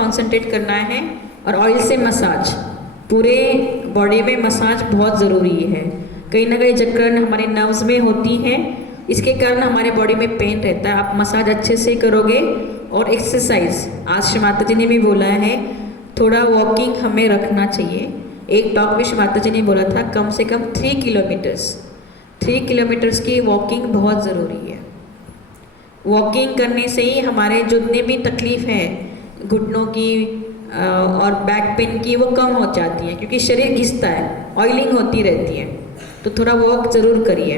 Concentrate करना है। और ऑयल से मसाज, पूरे बॉडी में मसाज बहुत ज़रूरी है। कहीं ना कहीं जकड़न हमारे नर्व्स में होती है, इसके कारण हमारे बॉडी में पेन रहता है। आप मसाज अच्छे से करोगे और एक्सरसाइज, आज श्री माता जी ने भी बोला है थोड़ा वॉकिंग हमें रखना चाहिए। एक टॉक में श्री माता जी ने बोला था कम से कम 3 किलोमीटर्स की वॉकिंग बहुत ज़रूरी है। वॉकिंग करने से ही हमारे जितने भी तकलीफ है घुटनों की और बैक पेन की वो कम हो जाती है, क्योंकि शरीर घिसता है, ऑयलिंग होती रहती है। तो थोड़ा वॉक ज़रूर करिए।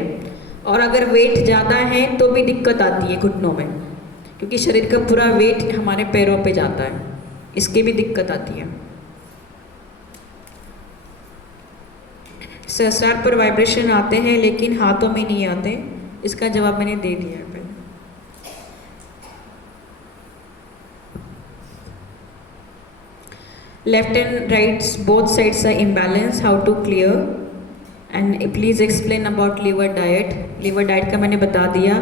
और अगर वेट ज़्यादा है तो भी दिक्कत आती है घुटनों में, क्योंकि शरीर का पूरा वेट हमारे पैरों पे जाता है, इसकी भी दिक्कत आती है। सहस्रार पर वाइब्रेशन आते हैं लेकिन हाथों में नहीं आते, इसका जवाब मैंने दे दिया है पहले। Left and rights both sides are imbalance, how to clear and please explain about liver diet. Liver diet का मैंने बता दिया,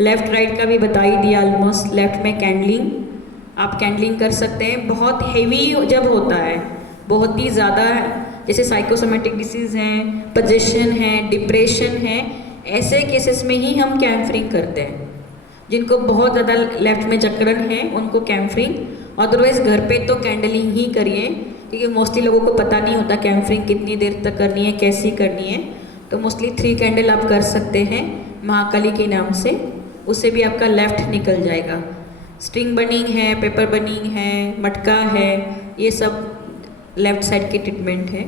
लेफ्ट राइट का भी बता ही दिया ऑलमोस्ट। लेफ्ट में कैंडलिंग, आप कैंडलिंग कर सकते हैं। बहुत हेवी जब होता है, बहुत ही ज़्यादा, जैसे साइकोसोमेटिक डिसीज़ हैं, पोजेशन है, डिप्रेशन है, ऐसे केसेस में ही हम कैम्फरिंग करते हैं। जिनको बहुत ज़्यादा लेफ्ट में जकड़न है उनको कैम्फरिंग, अदरवाइज़ घर पे तो कैंडलिंग ही करिए, क्योंकि मोस्टली लोगों को पता नहीं होता कैम्फरिंग कितनी देर तक करनी है, कैसी करनी है। तो मोस्टली 3 कैंडल आप कर सकते हैं महाकाली के नाम से, उससे भी आपका लेफ्ट निकल जाएगा। स्ट्रिंग बर्निंग है, पेपर बर्निंग है, मटका है, ये सब लेफ्ट साइड की ट्रीटमेंट है।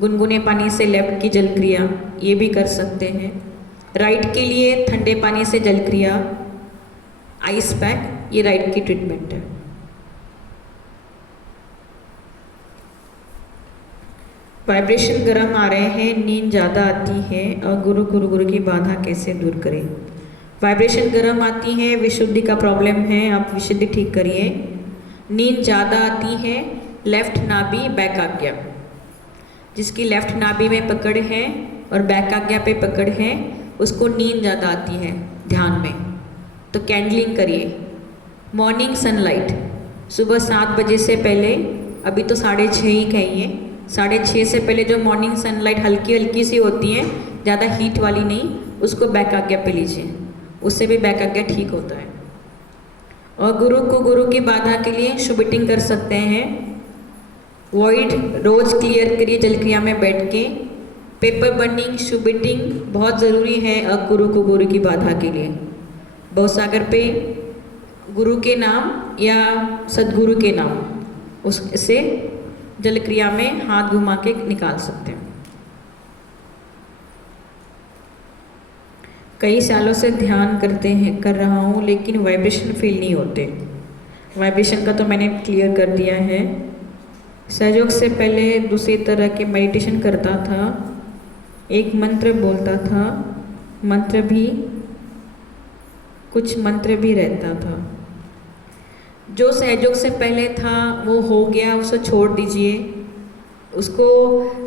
गुनगुने पानी से लेफ्ट की जल क्रिया ये भी कर सकते हैं। राइट के लिए ठंडे पानी से जल क्रिया, आइस पैक, ये राइट की ट्रीटमेंट है। वाइब्रेशन गर्म आ रहे हैं, नींद ज़्यादा आती है और गुरु गुरु गुरु की बाधा कैसे दूर करें। वाइब्रेशन गर्म आती है, विशुद्धि का प्रॉब्लम है, आप विशुद्धि ठीक करिए। नींद ज़्यादा आती है, लेफ्ट नाभि बैक आज्ञा, जिसकी लेफ्ट नाभि में पकड़ है और बैक आज्ञा पे पकड़ है, उसको नींद ज़्यादा आती है ध्यान में, तो कैंडलिंग करिए। मॉर्निंग सनलाइट सुबह 7 बजे से पहले, अभी तो 6:30 ही कहिए, 6:30 से पहले जो मॉर्निंग सनलाइट हल्की हल्की सी होती है, ज़्यादा हीट वाली नहीं, उसको बैक आज्ञा पे लीजिए, उससे भी बैक आज्ञा ठीक होता है। और गुरु को गुरु की बाधा के लिए शुभिटिंग कर सकते हैं। वॉइड रोज क्लियर करिए जल क्रिया में बैठ के। पेपर बर्निंग, शुभिटिंग बहुत ज़रूरी है गुरु को गुरु की बाधा के लिए। भवसागर पे गुरु के नाम या सदगुरु के नाम, उससे जल क्रिया में हाथ घुमा के निकाल सकते हैं। कई सालों से ध्यान कर रहा हूँ लेकिन वाइब्रेशन फील नहीं होते। वाइब्रेशन का तो मैंने क्लियर कर दिया है। सहयोग से पहले दूसरी तरह के मेडिटेशन करता था, एक मंत्र बोलता था, कुछ मंत्र भी रहता था। जो सहयोग से पहले था वो हो गया, उसको छोड़ दीजिए। उसको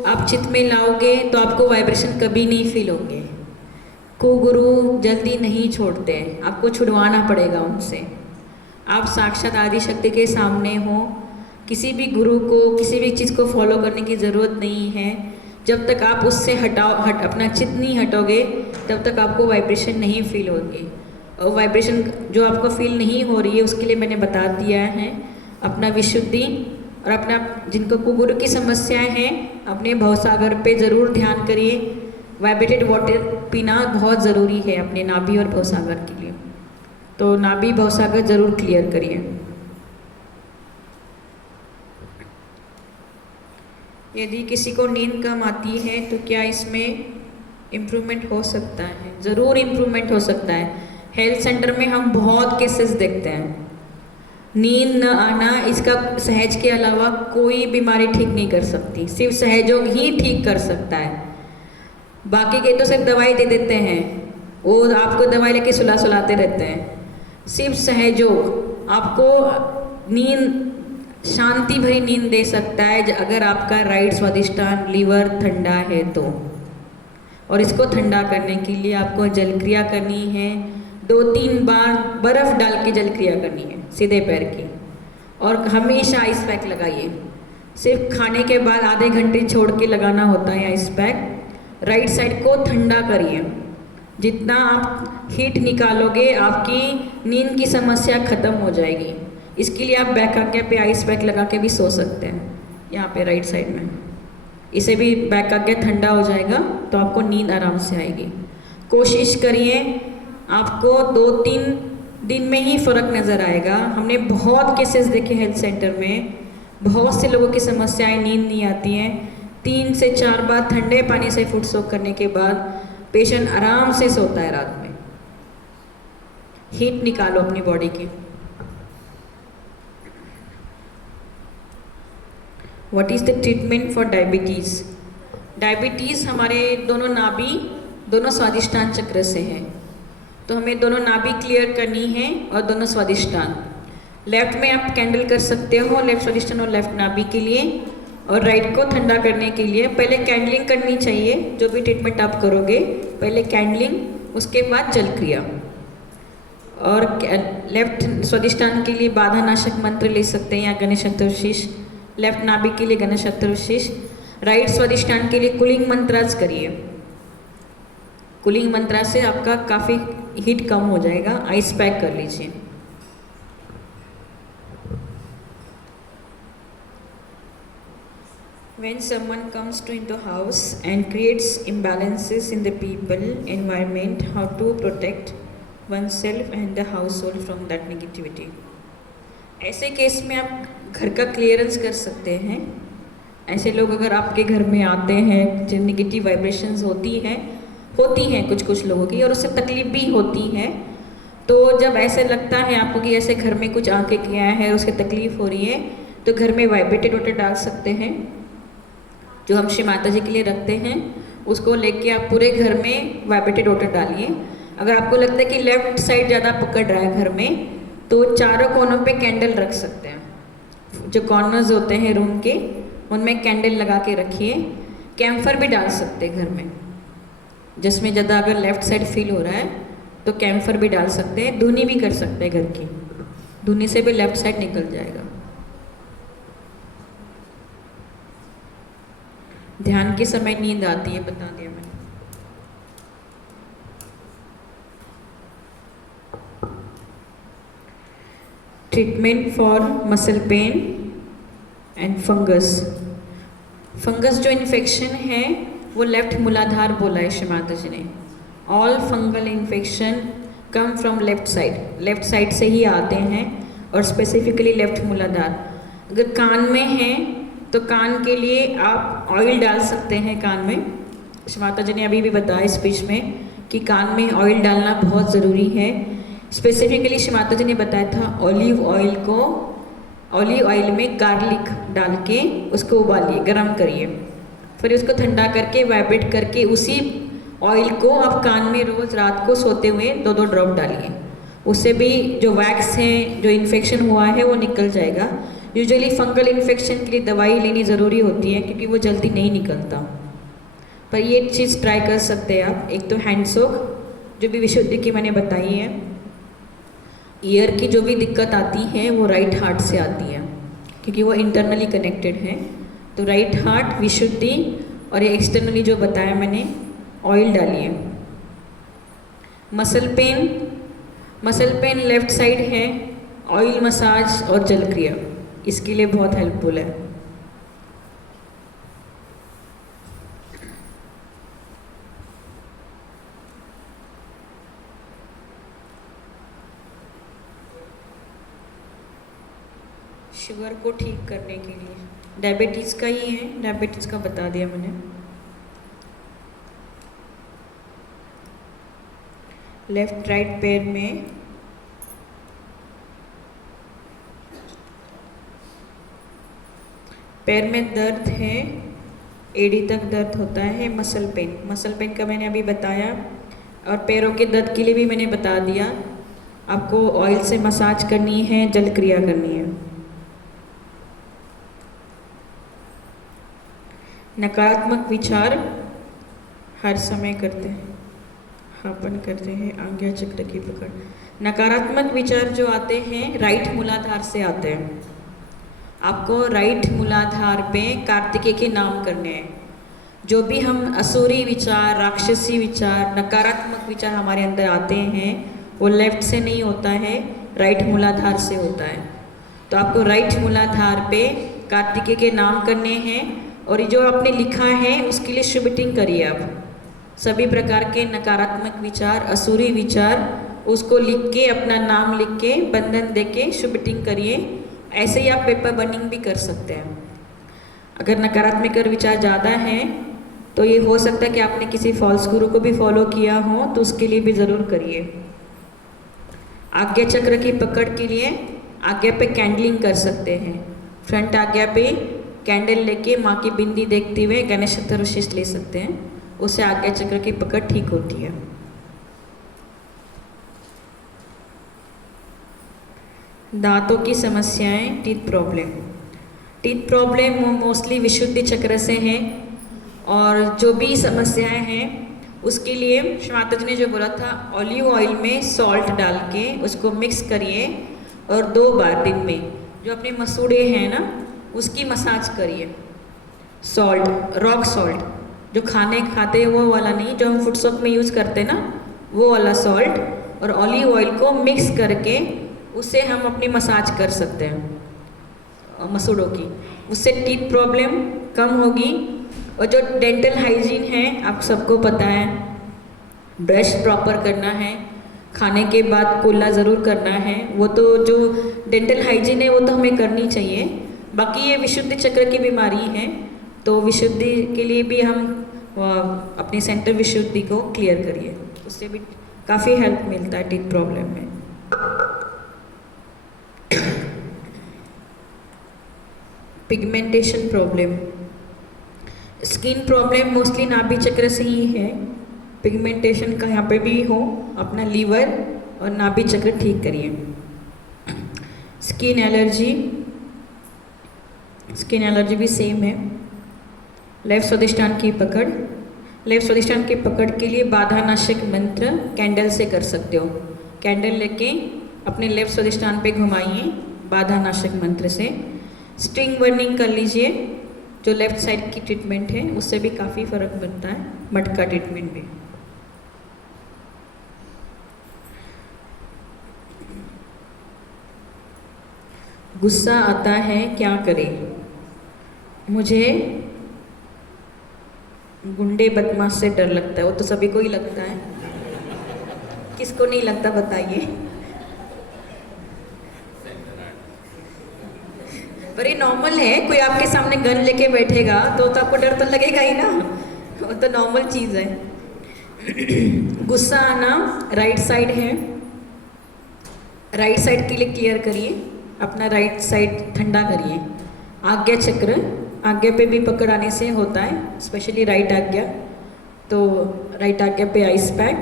आप चित्त में लाओगे तो आपको वाइब्रेशन कभी नहीं फील होंगे। को गुरु जल्दी नहीं छोड़ते, आपको छुड़वाना पड़ेगा उनसे। आप साक्षात आदि शक्ति के सामने हो, किसी भी गुरु को किसी भी चीज़ को फॉलो करने की ज़रूरत नहीं है। जब तक आप उससे अपना चित्त नहीं हटोगे तब तक आपको वाइब्रेशन नहीं फील होगी। और वाइब्रेशन जो आपको फील नहीं हो रही है उसके लिए मैंने बता दिया है, अपना विशुद्धि और अपना जिनको कुगुरु की समस्याएं हैं अपने भवसागर पे ज़रूर ध्यान करिए। वाइब्रेटेड वाटर पीना बहुत ज़रूरी है अपने नाभि और भवसागर के लिए, तो नाभि भवसागर ज़रूर क्लियर करिए। यदि किसी को नींद कम आती है तो क्या इसमें इम्प्रूवमेंट हो सकता है? ज़रूर इम्प्रूवमेंट हो सकता है। हेल्थ सेंटर में हम बहुत केसेस देखते हैं। नींद न आना इसका सहज के अलावा कोई बीमारी ठीक नहीं कर सकती, सिर्फ सहयोग ही ठीक कर सकता है। बाकी के तो सिर्फ दवाई दे देते हैं, वो आपको दवाई लेके सुलाते रहते हैं। सिर्फ सहयोग आपको नींद, शांति भरी नींद दे सकता है अगर आपका राइट स्वादिष्टान लीवर ठंडा है तो। और इसको ठंडा करने के लिए आपको जल क्रिया करनी है, 2-3 बार बर्फ़ डाल के जल क्रिया करनी है सीधे पैर की। और हमेशा आइस पैक लगाइए। सिर्फ खाने के बाद आधे घंटे छोड़ के लगाना होता है आइस पैक। राइट साइड को ठंडा करिए। जितना आप हीट निकालोगे आपकी नींद की समस्या ख़त्म हो जाएगी। इसके लिए आप बैक आज्ञा पे आइस पैक लगा के भी सो सकते हैं, यहाँ पे राइट साइड में। इसे भी बैक आज्ञा ठंडा हो जाएगा तो आपको नींद आराम से आएगी। कोशिश करिए, आपको 2-3 दिन में ही फ़र्क नज़र आएगा। हमने बहुत केसेस देखे हेल्थ सेंटर में, बहुत से लोगों की समस्याएं नींद नहीं आती हैं। 3 से 4 बार ठंडे पानी से फुट सोक करने के बाद पेशेंट आराम से सोता है रात में। हीट निकालो अपनी बॉडी की। What is the treatment for diabetes? Diabetes हमारे दोनों नाभि, दोनों स्वादिष्टान चक्र से है, तो हमें दोनों नाभि क्लियर करनी है और दोनों स्वादिष्टान। लेफ्ट में आप कैंडल कर सकते हो, लेफ्ट स्वादिष्टान और लेफ्ट नाभि के लिए, और राइट को ठंडा करने के लिए पहले कैंडलिंग करनी चाहिए। जो भी ट्रीटमेंट आप करोगे पहले कैंडलिंग, उसके बाद जल क्रिया। और लेफ्ट स्वादिष्टान के लिए बाधा नाशक मंत्र ले सकते हैं या गणेश शतुर्शीष। लेफ्ट नाभि के लिए गणेश शतुर्शीष। राइट स्वादिष्टान के लिए कुलिंग मंत्राज करिए। कुलिंग मंत्रा से आपका काफ़ी हीट कम हो जाएगा। आइस पैक कर लीजिए। When someone comes to into house and creates imbalances in the people environment, how to protect oneself and the household from that negativity? ऐसे केस में आप घर का क्लियरेंस कर सकते हैं। ऐसे लोग अगर आपके घर में आते हैं, जो निगेटिव वाइब्रेशंस होती हैं कुछ लोगों की, और उससे तकलीफ भी होती है, तो जब ऐसे लगता है आपको कि ऐसे घर में कुछ आके गया है, उसकी तकलीफ हो रही है, तो घर में वाइब्रेटेड वाटर डाल सकते हैं, जो हम श्री माता जी के लिए रखते हैं। उसको लेके आप पूरे घर में वाइब्रेटेड वाटर डालिए। अगर आपको लगता है कि लेफ्ट साइड ज़्यादा पकड़ रहा है घर में, तो चारों कोनों पे कैंडल रख सकते हैं। जो कॉर्नर्स होते हैं रूम के, उनमें कैंडल लगा के रखिए। कैम्फर भी डाल सकते हैं घर में, जिसमें ज़्यादा अगर लेफ्ट साइड फील हो रहा है तो कैम्फर भी डाल सकते हैं। धुनी भी कर सकते हैं घर की, धुनी से भी लेफ्ट साइड निकल जाएगा। ध्यान के समय नींद आती है, बता दिया मैंने। Treatment for muscle pain and fungus. Fungus जो इन्फेक्शन है वो लेफ्ट मूलाधार बोला है श्री माता जी ने। All fungal infection come from left side, left side से ही आते हैं, और स्पेसिफिकली लेफ्ट मूलाधार। अगर कान में है तो कान के लिए आप ऑयल डाल सकते हैं कान में। श्री माता जी ने अभी भी बताया स्पीच में कि कान में ऑयल डालना बहुत ज़रूरी है। स्पेसिफिकली श्री माता जी ने बताया था ऑलिव ऑयल में गार्लिक डाल के उसको उबालिए, गरम करिए, फिर उसको ठंडा करके वाइब्रेट करके उसी ऑयल को आप कान में रोज़ रात को सोते हुए 2-2 ड्रॉप डालिए। उससे भी जो वैक्स है, जो इन्फेक्शन हुआ है, वो निकल जाएगा। यूजुअली फंगल इन्फेक्शन के लिए दवाई लेनी ज़रूरी होती है क्योंकि वो जल्दी नहीं निकलता, पर ये चीज़ ट्राई कर सकते हैं आप। एक तो हैंड सोक, जो भी विशुद्धि की मैंने बताई है। ईयर की जो भी दिक्कत आती है वो राइट हार्ट से आती है क्योंकि वो इंटरनली कनेक्टेड है। तो राइट हार्ट, विशुद्धि, और ये एक्सटर्नली जो बताया मैंने, ऑयल डालिए। मसल पेन लेफ्ट साइड है, ऑयल मसाज और जल क्रिया इसके लिए बहुत हेल्पफुल है। शुगर को ठीक करने के लिए, डायबिटीज़ का ही है, डायबिटीज़ का बता दिया मैंने। लेफ्ट राइट पैर में दर्द है, एड़ी तक दर्द होता है। मसल पेन का मैंने अभी बताया, और पैरों के दर्द के लिए भी मैंने बता दिया। आपको ऑयल से मसाज करनी है, जल क्रिया करनी है। नकारात्मक विचार हर समय करते हैं, हापन करते हैं, आज्ञा चक्र की पकड़। नकारात्मक विचार जो आते हैं राइट मूलाधार से आते हैं, आपको राइट मूलाधार पे कार्तिकेय के नाम करने हैं। जो भी हम असुरी विचार, राक्षसी विचार, नकारात्मक विचार हमारे अंदर आते हैं वो लेफ्ट से नहीं होता है, राइट मूलाधार से होता है। तो आपको राइट मूलाधार पे कार्तिकेय के नाम करने हैं और जो आपने लिखा है उसके लिए शुभिटिंग करिए। आप सभी प्रकार के नकारात्मक विचार, असुरी विचार, उसको लिख के, अपना नाम लिख के, बंधन दे के शुभिटिंग करिए। ऐसे ही आप पेपर बर्निंग भी कर सकते हैं। अगर नकारात्मक विचार ज़्यादा हैं तो ये हो सकता है कि आपने किसी फॉल्स गुरु को भी फॉलो किया हो, तो उसके लिए भी ज़रूर करिए। आज्ञा चक्र की पकड़ के लिए आज्ञा पे कैंडलिंग कर सकते हैं। फ्रंट आज्ञा पे कैंडल लेके माँ की बिंदी देखते हुए गणेश चतुर्थी ले सकते हैं, उससे आज्ञा चक्र की पकड़ ठीक होती है। दांतों की समस्याएं, टीथ प्रॉब्लम मोस्टली विशुद्धि चक्र से हैं और जो भी समस्याएं हैं उसके लिए माता जी ने जो बोला था, ऑलिव ऑयल में सॉल्ट डाल के उसको मिक्स करिए और 2 बार दिन में जो अपने मसूड़े हैं ना उसकी मसाज करिए। सॉल्ट, रॉक सॉल्ट, जो खाते हैं वो वाला नहीं, जो हम फूड सोप में यूज़ करते हैं ना वो वाला सॉल्ट, और ऑलिव ऑयल को मिक्स करके उससे हम अपनी मसाज कर सकते हैं मसूड़ों की। उससे टीथ प्रॉब्लम कम होगी। और जो डेंटल हाइजीन है आप सबको पता है, ब्रश प्रॉपर करना है, खाने के बाद कुल्ला ज़रूर करना है। वो तो जो डेंटल हाइजीन है वो तो हमें करनी चाहिए। बाकी ये विशुद्धि चक्र की बीमारी है, तो विशुद्धि के लिए भी हम अपनी सेंटर विशुद्धि को क्लियर करिए, उससे भी काफ़ी हेल्प मिलता है टीथ प्रॉब्लम में। Pigmentation problem, skin problem mostly नाभि चक्र से ही है। पिगमेंटेशन का यहाँ पे भी हो, अपना लीवर और नाभि चक्र ठीक करिए। स्किन एलर्जी भी सेम है। लेफ्ट स्वादिष्टान की पकड़, लेफ्ट स्वादिष्टान की पकड़ के लिए बाधा नाशक मंत्र कैंडल से कर सकते हो। कैंडल लेके अपने लेफ्ट स्वादिष्टान पे घुमाइए बाधा नाशक मंत्र से। स्ट्रिंग बर्निंग कर लीजिए, जो लेफ्ट साइड की ट्रीटमेंट है उससे भी काफ़ी फ़र्क बनता है, मटका ट्रीटमेंट में। गुस्सा आता है, क्या करें? मुझे गुंडे बदमाश से डर लगता है। वो तो सभी को ही लगता है, किसको नहीं लगता बताइए। पर ये नॉर्मल है, कोई आपके सामने गन लेके बैठेगा तो आपको डर तो लगेगा ही ना, वो तो नॉर्मल चीज़ है। गुस्सा आना राइट साइड है, राइट साइड के लिए क्लियर करिए, अपना राइट साइड ठंडा करिए। आज्ञा चक्र, आज्ञा पे भी पकड़ आने से होता है, स्पेशली राइट आज्ञा, तो राइट आज्ञा पे आइस पैक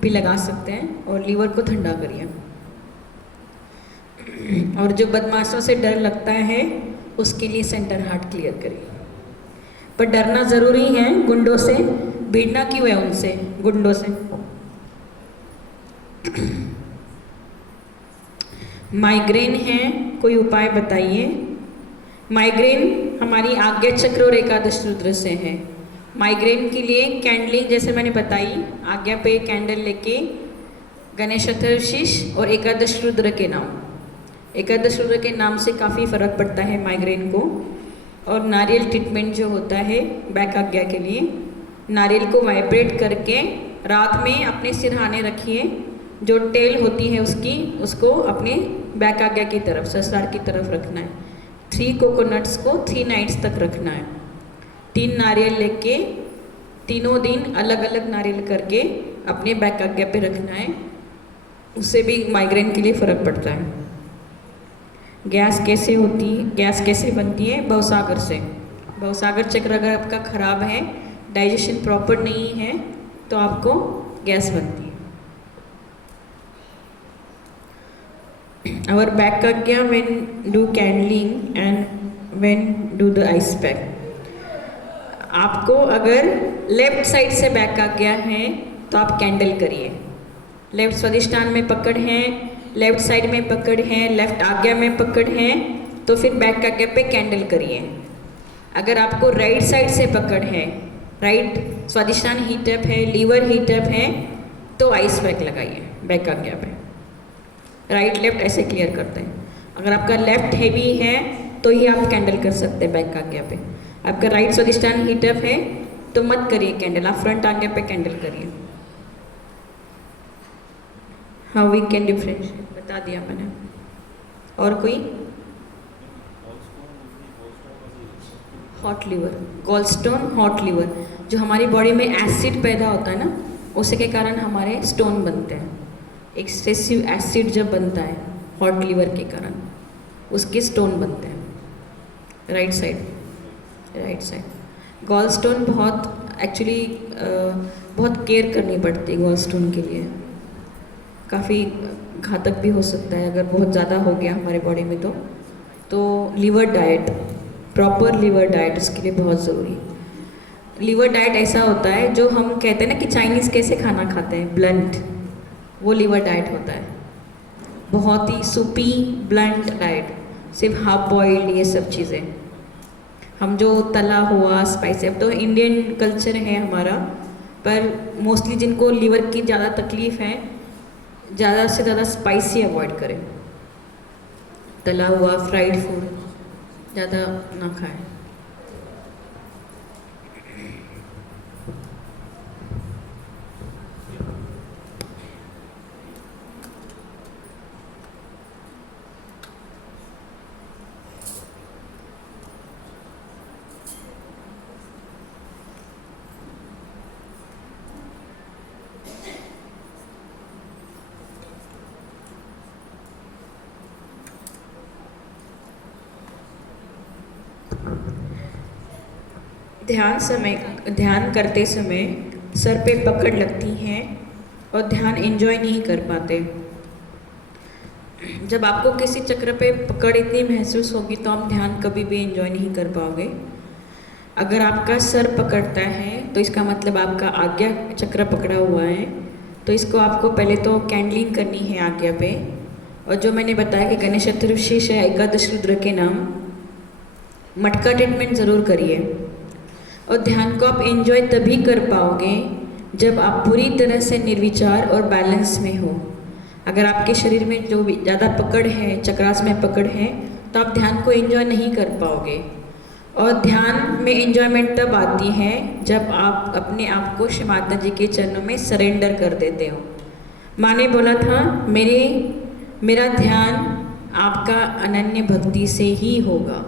भी लगा सकते हैं और लीवर को ठंडा करिए। और जो बदमाशों से डर लगता है उसके लिए सेंटर हार्ट क्लियर करिए। पर डरना ज़रूरी है गुंडों से, भिड़ना क्यों है उनसे, गुंडों से। माइग्रेन है, कोई उपाय बताइए। माइग्रेन हमारी आज्ञा चक्र और एकादश रुद्र से है। माइग्रेन के लिए कैंडलिंग जैसे मैंने बताई, आज्ञा पे कैंडल लेके गणेश चतुर्थी और एकादश रुद्र के नाम, एकादश रुद्र के नाम से काफ़ी फ़र्क पड़ता है माइग्रेन को। और नारियल ट्रीटमेंट जो होता है बैक आज्ञा के लिए, नारियल को वाइब्रेट करके रात में अपने सिरहाने रखिए, जो टेल होती है उसकी, उसको अपने बैक आज्ञा की तरफ, ससुराल की तरफ रखना है। 3 कोकोनट्स को 3 नाइट्स तक रखना है। 3 नारियल लेके तीनों दिन अलग अलग नारियल करके अपने बैक आज्ञा पे रखना है, उससे भी माइग्रेन के लिए फ़र्क पड़ता है। गैस कैसे होती है, गैस कैसे बनती है? भवसागर से। भवसागर चक्र अगर आपका खराब है, डाइजेशन प्रॉपर नहीं है, तो आपको गैस बनती है। Our back आज्ञा when do candling and when do the ice pack। आपको अगर लेफ्ट साइड से बैक आज्ञा है तो आप कैंडल करिए। लेफ्ट स्वादिष्टान में पकड़ है, लेफ्ट साइड में पकड़ है, लेफ्ट आज्ञा में पकड़ है, तो फिर बैक का गैप पे कैंडल करिए। अगर आपको राइट साइड से पकड़ है, राइट स्वादिष्टान हीट अप है, लीवर हीट अप है, तो आइस पैक लगाइए बैक का गैप पे। राइट लेफ्ट ऐसे क्लियर करते हैं। अगर आपका लेफ्ट हैवी है तो ही आप कैंडल कर सकते हैं बैक आज्ञा पे। आपका राइट स्वादिष्टान हीट अप है तो मत करिए कैंडल, आप फ्रंट आज्ञा पे कैंडल करिए। हाउ वी कैन डिफरेंशिएट बता दिया मैंने। और कोई? Hot liver, gallstone, hot liver, जो हमारी बॉडी में एसिड पैदा होता है ना, उसी के कारण हमारे स्टोन बनते हैं। एक्सेसिव एसिड जब बनता है हॉट लीवर के कारण, उसके स्टोन बनते हैं। Right side, right side. Gallstone बहुत एक्चुअली बहुत केयर करनी पड़ती है गॉल स्टोन के लिए। काफ़ी घातक भी हो सकता है अगर बहुत ज़्यादा हो गया हमारे बॉडी में तो liver diet, proper liver diet उसके लिए बहुत ज़रूरी। लीवर डाइट ऐसा होता है जो हम कहते हैं ना कि चाइनीज़ कैसे खाना खाते हैं, ब्लंट, वो लीवर डाइट होता है। बहुत ही सुपी ब्लंट डाइट, सिर्फ हाफ बॉइल्ड ये सब चीज़ें। हम जो तला हुआ स्पाइसी, अब तो इंडियन कल्चर है हमारा, पर मोस्टली जिनको लीवर की ज़्यादा तकलीफ़ है, ज़्यादा से ज़्यादा स्पाइसी अवॉइड करें। तला हुआ फ्राइड फूड ज़्यादा ना खाएं। ध्यान करते समय सर पे पकड़ लगती है और ध्यान एंजॉय नहीं कर पाते। जब आपको किसी चक्र पे पकड़ इतनी महसूस होगी तो आप ध्यान कभी भी एंजॉय नहीं कर पाओगे। अगर आपका सर पकड़ता है तो इसका मतलब आपका आज्ञा चक्र पकड़ा हुआ है, तो इसको आपको पहले तो कैंडलिंग करनी है आज्ञा पे। और जो मैंने बताया कि गणेश चतुर्थी से एकादश रुद्र के नाम, मटका ट्रीटमेंट ज़रूर करिए। और ध्यान को आप एंजॉय तभी कर पाओगे जब आप पूरी तरह से निर्विचार और बैलेंस में हो। अगर आपके शरीर में जो भी ज़्यादा पकड़ है, चक्रास में पकड़ है, तो आप ध्यान को एंजॉय नहीं कर पाओगे। और ध्यान में एंजॉयमेंट तब आती है जब आप अपने आप को श्री माता जी के चरणों में सरेंडर कर देते हो। माँ ने बोला था मेरा ध्यान आपका अनन्य भक्ति से ही होगा।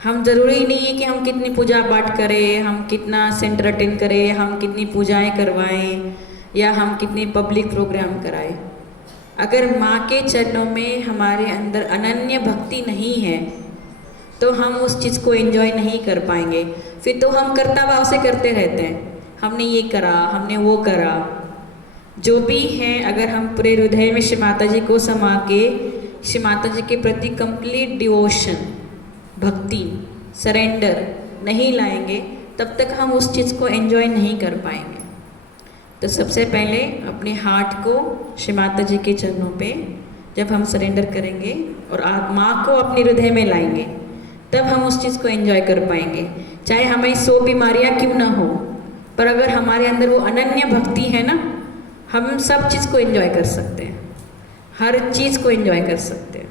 हम ज़रूरी नहीं है कि हम कितनी पूजा पाठ करें, हम कितना सेंटर अटेंड करें, हम कितनी पूजाएं करवाएं या हम कितने पब्लिक प्रोग्राम कराएं। अगर माँ के चरणों में हमारे अंदर अनन्य भक्ति नहीं है तो हम उस चीज़ को एंजॉय नहीं कर पाएंगे। फिर तो हम कर्ता भाव से करते रहते हैं, हमने ये करा, हमने वो करा। जो भी है, अगर हम पूरे हृदय में श्री माता जी को समा के श्री माता जी के प्रति कंप्लीट डिवोशन, भक्ति, सरेंडर नहीं लाएंगे, तब तक हम उस चीज़ को एंजॉय नहीं कर पाएंगे। तो सबसे पहले अपने हार्ट को श्री माता जी के चरणों पे जब हम सरेंडर करेंगे और माँ को अपने हृदय में लाएंगे, तब हम उस चीज़ को एंजॉय कर पाएंगे। चाहे हमें 100 बीमारियाँ क्यों ना हो, पर अगर हमारे अंदर वो अनन्य भक्ति है ना, हम सब चीज़ को एंजॉय कर सकते हैं, हर चीज़ को एंजॉय कर सकते हैं।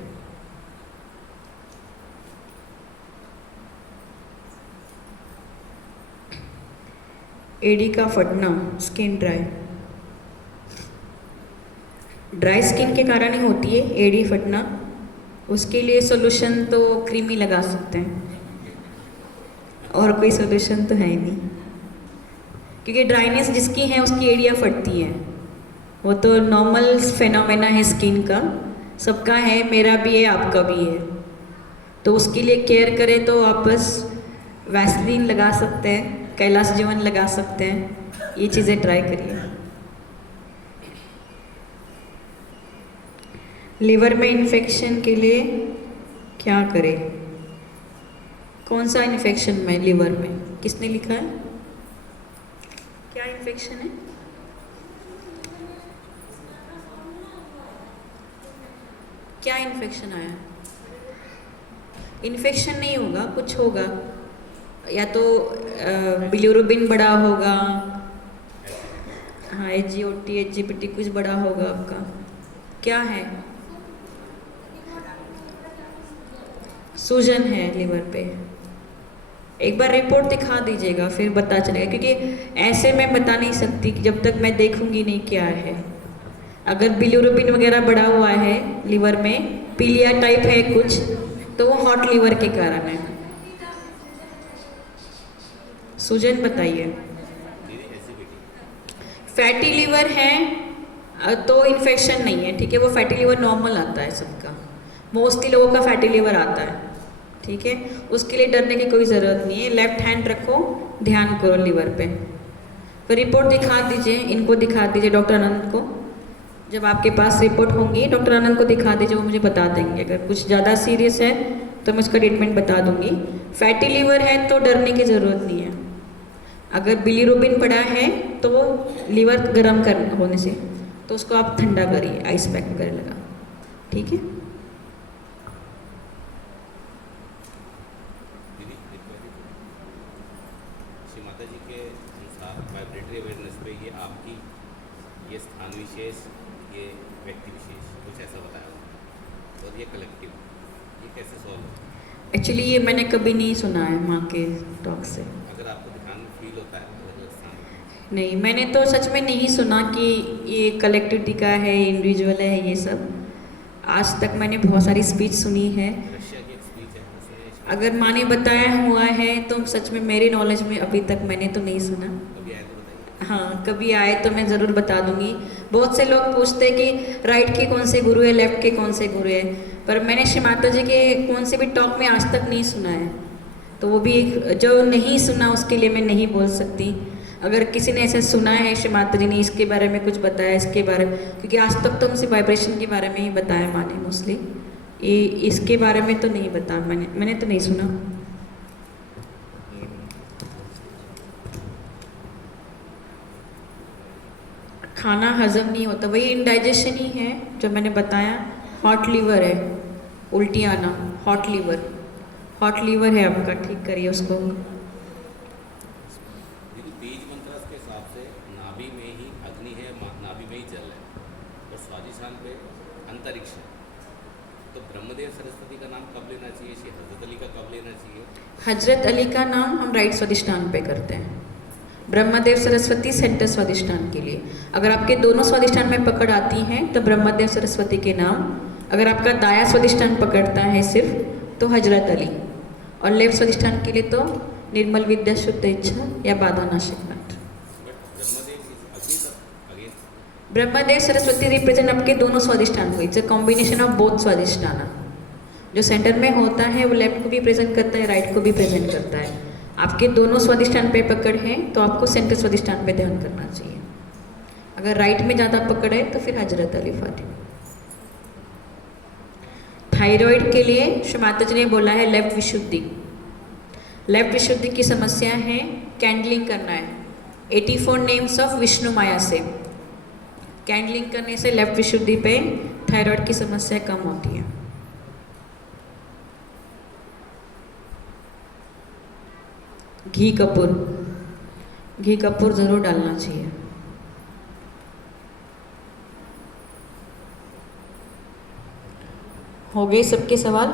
एडी का फटना, स्किन ड्राई स्किन के कारण ही होती है एडी फटना। उसके लिए सोल्यूशन तो क्रीम ही लगा सकते हैं, और कोई सोल्यूशन तो है ही नहीं, क्योंकि ड्राइनेस जिसकी है उसकी एड़ियाँ फटती हैं। वो तो नॉर्मल फेनोमेना है स्किन का, सबका है, मेरा भी है, आपका भी है। तो उसके लिए केयर करें तो आप बस वैसलीन लगा सकते हैं, कैलाश जीवन लगा सकते हैं, ये चीज़ें ट्राई करिए। लिवर में इन्फेक्शन के लिए क्या करें? कौन सा इन्फेक्शन में लिवर में? किसने लिखा है? क्या इन्फेक्शन है? क्या इन्फेक्शन आया? इन्फेक्शन नहीं होगा, कुछ होगा, या तो बिलिरुबिन बढ़ा होगा, हाँ HGOT HGPT कुछ बढ़ा होगा आपका। क्या है? सूजन है लिवर पे। एक बार रिपोर्ट दिखा दीजिएगा, फिर पता चलेगा, क्योंकि ऐसे मैं बता नहीं सकती कि जब तक मैं देखूंगी नहीं क्या है। अगर बिलिरुबिन वगैरह बढ़ा हुआ है लिवर में, पीलिया टाइप है कुछ, तो वो हॉट लिवर के कारण है। सूजन बताइए। फैटी लिवर है तो इन्फेक्शन नहीं है, ठीक है, वो फैटी लिवर नॉर्मल आता है सबका, मोस्टली लोगों का फैटी लिवर आता है, ठीक है, उसके लिए डरने की कोई ज़रूरत नहीं है। लेफ्ट हैंड रखो, ध्यान करो लिवर पे। फिर रिपोर्ट दिखा दीजिए, इनको दिखा दीजिए डॉक्टर आनंद को। जब आपके पास रिपोर्ट होंगी डॉक्टर आनंद को दिखा दीजिए, वो मुझे बता देंगे। अगर कुछ ज़्यादा सीरियस है तो मैं उसका ट्रीटमेंट बता दूंगी। फैटी लीवर है तो डरने की ज़रूरत नहीं है। अगर बिलिरुबिन पड़ा है तो वो लीवर गर्म कर होने से, तो उसको आप ठंडा करिए, आइस पैक वगैरह लगा, ठीक है। श्री माता जी के अनुसार वाइब्रेटरी अवेयरनेस पे ये आपकी ये स्थान विशेष, ये व्यक्ति विशेष, कुछ ऐसा बताया, और ये कलेक्टिव, ये कैसे सॉल्व होता है? एक्चुअली ये मैंने कभी नहीं सुना है माँ के टॉक से। अगर आपको ध्यान फील होता है अलग अलग स्थान में? नहीं, मैंने तो सच में नहीं सुना कि ये कलेक्टिविटी का है, इंडिविजुअल है, ये सब। आज तक मैंने बहुत सारी स्पीच सुनी है। रशिया की एक स्पीच है उसमें, अगर माँ ने बताया हुआ है तो सच में मेरे नॉलेज में अभी तक मैंने तो नहीं सुना। कभी आए तो बताइए। हाँ, कभी आए तो मैं ज़रूर बता दूंगी। बहुत से लोग पूछते हैं कि राइट के कौन से गुरु है, लेफ्ट के कौन से गुरु है, पर मैंने श्री माता जी के कौन से भी टॉक में आज तक नहीं सुना है। तो वो भी जो नहीं सुना उसके लिए मैं नहीं बोल सकती। अगर किसी ने ऐसे सुना है श्री माता जी ने इसके बारे में कुछ बताया, इसके बारे में, क्योंकि आज तक तो हमसे वाइब्रेशन के बारे में ही बताया माँ ने मोस्टली, ये इसके बारे में तो नहीं बताया मैंने तो नहीं सुना। खाना हजम नहीं होता, वही इंडाइजेशन ही है जो मैंने बताया। हॉट लीवर है, उल्टी आना, हॉट लीवर है आपका, ठीक करिए उसको। दीदी बीज मंत्र के हिसाब से नाभि में ही अग्नि है, नाभि में ही जल है, और स्वादिष्ठान पे अंतरिक्ष है, तो ब्रह्मदेव सरस्वती का नाम कब लेना चाहिए, श्री हजरत अली का कब लेना चाहिए? हजरत अली का नाम हम राइट स्वादिष्ठान पे करते हैं, ब्रह्मदेव सरस्वती सेंटर स्वादिष्ठान के लिए। अगर आपके दोनों स्वादिष्ठान में पकड़ आती हैं तो ब्रह्मदेव सरस्वती के नाम। अगर आपका दाया स्वादिष्ठान पकड़ता है सिर्फ तो हजरत अली, और लेफ्ट स्वादिष्ठान के लिए तो निर्मल विद्या शुद्ध इच्छा या बाधा नाशक मंत्र। ब्रह्मदेव सरस्वती रिप्रेजेंट आपके दोनों स्वादिष्ठान को। It's a combination of both Swadhisthan. जो सेंटर में होता है वो लेफ्ट को भी प्रेजेंट करता है, राइट को भी प्रेजेंट करता है। आपके दोनों स्वादिष्ठान पे पकड़ है तो आपको सेंटर स्वादिष्ठान पे ध्यान करना चाहिए। अगर राइट में ज़्यादा पकड़ है तो फिर हजरत अली फातिमा। थायराइड के लिए श्री माता जी ने बोला है लेफ्ट विशुद्धि। लेफ्ट विशुद्धि की समस्या है, कैंडलिंग करना है 84 नेम्स ऑफ विष्णु माया से। कैंडलिंग करने से लेफ्ट विशुद्धि पे थायराइड की समस्या कम होती है। घी कपूर ज़रूर डालना चाहिए। हो गए सबके सवाल?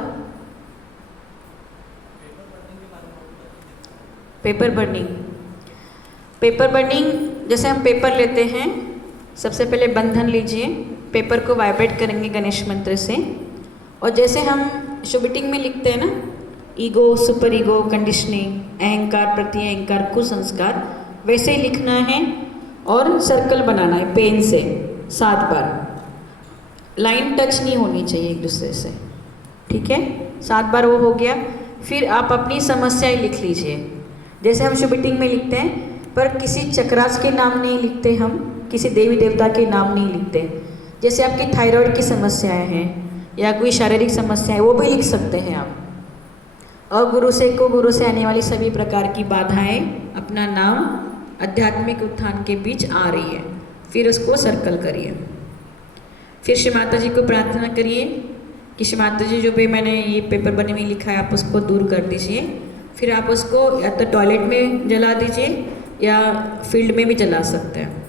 पेपर बर्निंग जैसे हम पेपर लेते हैं, सबसे पहले बंधन लीजिए, पेपर को वाइब्रेट करेंगे गणेश मंत्र से, और जैसे हम शुभिटिंग में लिखते हैं ना, ईगो, सुपर ईगो, कंडीशनिंग, अहंकार, प्रति अहंकार, कुसंस्कार, वैसे ही लिखना है और सर्कल बनाना है पेन से 7 बार। लाइन टच नहीं होनी चाहिए एक दूसरे से, ठीक है। 7 बार वो हो गया। फिर आप अपनी समस्याएं लिख लीजिए, जैसे हम शुभिटिंग में लिखते हैं, पर किसी चक्रास के नाम नहीं लिखते, हम किसी देवी देवता के नाम नहीं लिखते। जैसे आपकी थायराइड की समस्याएं हैं या कोई शारीरिक समस्या है, वो भी लिख सकते हैं आप। अगुरु से को गुरु से आने वाली सभी प्रकार की बाधाएं अपना नाम आध्यात्मिक उत्थान के बीच आ रही है, फिर उसको सर्कल करिए। फिर श्री माता जी को प्रार्थना करिए कि माता जी जो भी मैंने ये पेपर बने में लिखा है आप उसको दूर कर दीजिए, फिर आप उसको या तो टॉयलेट में जला दीजिए या फील्ड में भी जला सकते हैं।